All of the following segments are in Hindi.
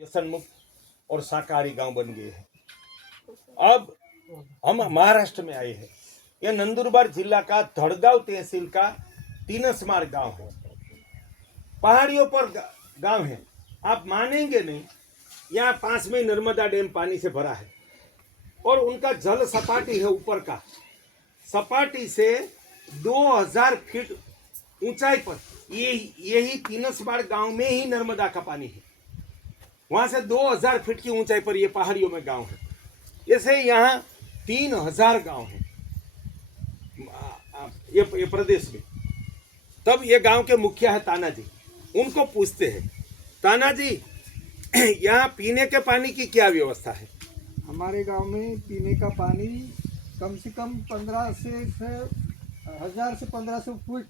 व्यसन मुक्त और शाकाहारी गांव बन गए हैं। अब हम महाराष्ट्र में आए हैं। यह नंदुरबार जिला का धड़गांव तहसील का तीनसमार गांव है। पहाड़ियों पर गांव है। आप मानेंगे नहीं, यहाँ पास में नर्मदा डैम पानी से भरा है और उनका जल सपाटी है ऊपर का, सपाटी से 2000 फीट ऊंचाई पर यही तीनसमार गांव में ही नर्मदा का पानी है। वहां से 2000 फीट की ऊंचाई पर ये पहाड़ियों में गांव है। ऐसे यहाँ 3000 गांव है ये प्रदेश में। तब ये गांव के मुखिया है तानाजी। उनको पूछते हैं, तानाजी यहाँ पीने के पानी की क्या व्यवस्था है? हमारे गांव में पीने का पानी कम से कम 1000 से 1500 फुट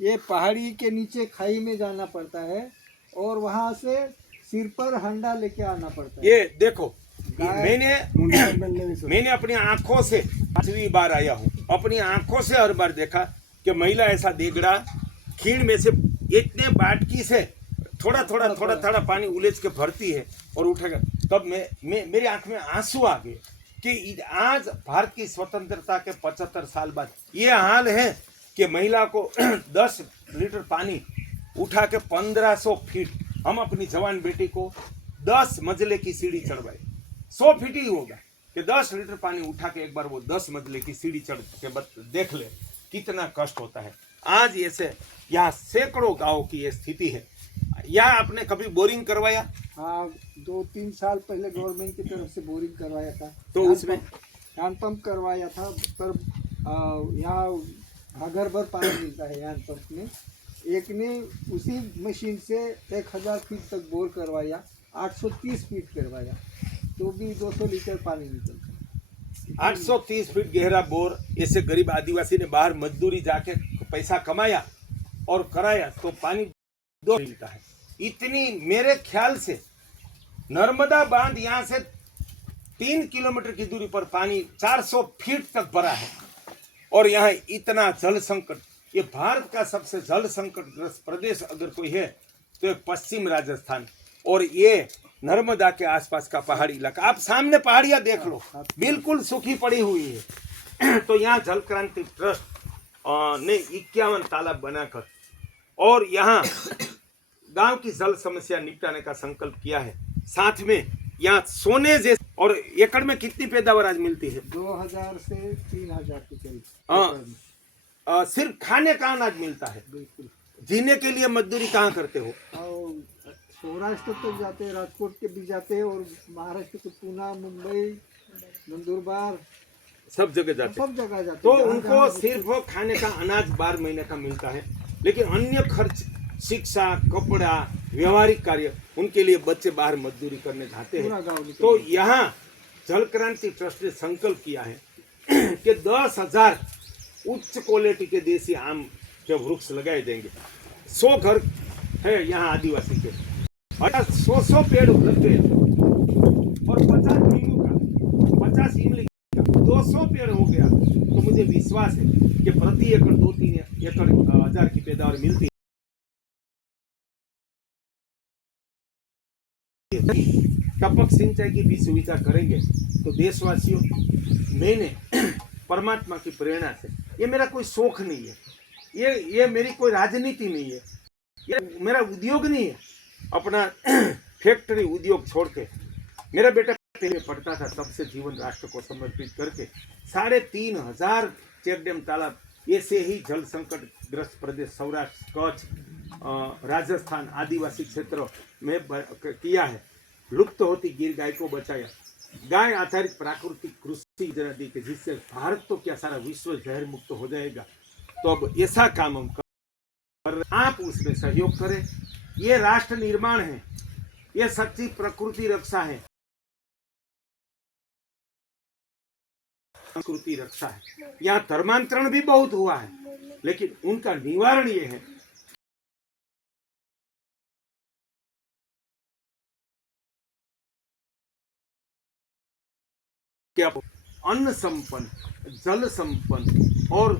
ये पहाड़ी के नीचे खाई में जाना पड़ता है और वहां से सिर पर हंडा लेके आना पड़ता है। ये देखो, मैंने अपनी आंखों से 5वीं बार आया हूँ, अपनी आंखों से हर बार देखा कि महिला ऐसा देगड़ा खीण में से इतने बाटकी से थोड़ा पानी उलेच के भरती है और उठेगा। तब मेरी आंख में आंसू आ गए कि आज भारत की स्वतंत्रता के 75 साल बाद ये हाल है कि महिला को 10 लीटर पानी उठा के 1500 फीट, हम अपनी जवान बेटी को 10 मंजिले की सीढ़ी चढ़वाए। 100 फीट ही होगा कि 10 लीटर पानी उठा के एक बार वो 10 मंजिले की सीढ़ी चढ़ के देख ले कितना कष्ट होता है। आज ऐसे यहाँ सैकड़ों गाँव की ये स्थिति है। यहाँ आपने कभी बोरिंग करवाया? हाँ, 2-3 साल पहले गवर्नमेंट की तरफ से बोरिंग करवाया था। तो उसमें हैंड पंप करवाया था, पर यहाँ घर भर पानी मिलता है हैंड पंप में। एक ने उसी मशीन से 1000 फीट तक बोर करवाया, 830 फीट करवाया, तो भी 200 लीटर पानी निकलता। 830 फीट गहरा बोर ऐसे गरीब आदिवासी ने बाहर मजदूरी जाके पैसा कमाया और कराया तो पानी 2 मिलता है। इतनी मेरे ख्याल से नर्मदा बांध यहाँ से 3 किलोमीटर की दूरी पर पानी 400 फीट तक भरा है और यहाँ इतना जल संकट। ये भारत का सबसे जल संकटग्रस्त प्रदेश अगर कोई है तो एक पश्चिम राजस्थान और ये नर्मदा के आसपास का पहाड़ी इलाका। आप सामने पहाड़ियां देख लो, बिल्कुल सूखी पड़ी हुई है। तो यहाँ जल क्रांति ट्रस्ट ने 51 तालाब बनाकर और यहाँ गांव की जल समस्या निपटाने का संकल्प किया है। साथ में यहाँ सोने जैसे, और एकड़ में कितनी पैदावार आज मिलती है? 2000 से 3000 के करीब। सिर्फ खाने का अनाज मिलता है। बिल्कुल। जीने के लिए मजदूरी कहाँ करते हो? सौराष्ट्र तक जाते हैं, राजकोट के भी जाते हैं और महाराष्ट्र के पुणे, मुंबई, नंदुरबार सब जगह जाते हैं। तो उनको सिर्फ खाने का अनाज 12 महीने का मिलता है, लेकिन अन्य खर्च, शिक्षा, कपड़ा, व्यवहारिक कार्य, उनके लिए बच्चे बाहर मजदूरी करने जाते हैं। तो यहाँ जल क्रांति ट्रस्ट ने संकल्प किया है कि 10,000 उच्च क्वालिटी के देसी आम के वृक्ष लगाए देंगे। 100 घर है यहाँ आदिवासी के, 100 पेड़ लगते हैं और 50 नींबू का, 50 इमली का, 200 पेड़ हो गया तो मुझे विश्वास है कि प्रति एकड़ 2-3 एकड़ 1000 की पैदावार मिलती है। टपक सिंचाई की भी सुविधा करेंगे तो देशवासियों, मैंने परमात्मा की प्रेरणा से, ये मेरा कोई शौक नहीं है, ये मेरी कोई राजनीति नहीं है, ये मेरा उद्योग नहीं है। अपना फैक्ट्री उद्योग छोड़ के, मेरा बेटा पहले पढ़ता था तब से जीवन राष्ट्र को समर्पित करके 3500 चेक डैम तालाब ऐसे ही जल संकट ग्रस्त प्रदेश सौराष्ट्र, कच्छ, राजस्थान, आदिवासी क्षेत्रों में किया है। लुप्त होती गिर गाय को बचाया, गाय आधारित प्राकृतिक कृषि योजना दी कि जिससे भारत तो क्या सारा विश्व जहर मुक्त हो जाएगा। तो अब ऐसा काम हम कर, आप उसमें सहयोग करें। ये राष्ट्र निर्माण है, ये सच्ची प्रकृति रक्षा है, संस्कृति रक्षा है। यहाँ धर्मांतरण भी बहुत हुआ है, लेकिन उनका निवारण ये है कि आप अन्न संपन्न, जल संपन्न और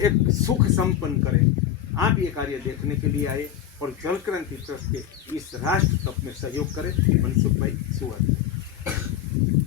एक सुख संपन्न करें। आप ये कार्य देखने के लिए आए। और जल क्रांति ट्रस्ट के इस राष्ट्र कप में सहयोग करें। मनसुख भाई, शुभ